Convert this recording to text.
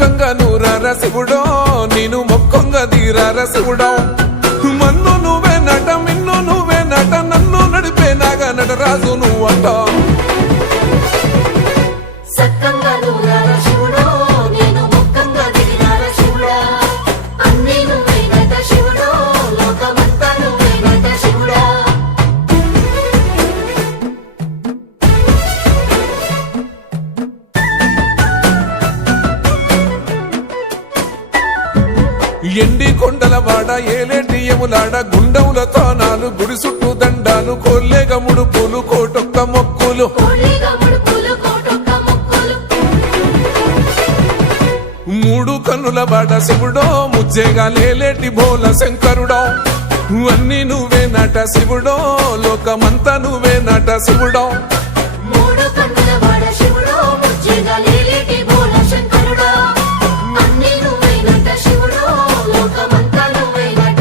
సక్కంగా నూరార శివుడో నేను మొక్కంగా దీరార శివుడో మన్ను నువ్వే నట మిన్ను నువ్వే నట నన్ను నడిపే నాగా నటరాజు నువ్వంట ఎండి కొండల వాడ ఏలేటి యములాడ గుండములతో నాలు గుడి చుట్టూ దండాలు కోల్లేగ ముడుపులు కోటొక్క మొక్కులు మూడు కన్నుల వాడ శివుడో ముజ్జేగా లేలేటి బోల శంకరుడో అన్ని నువ్వే నట శివుడో లోకమంతా నువ్వే నట శివుడో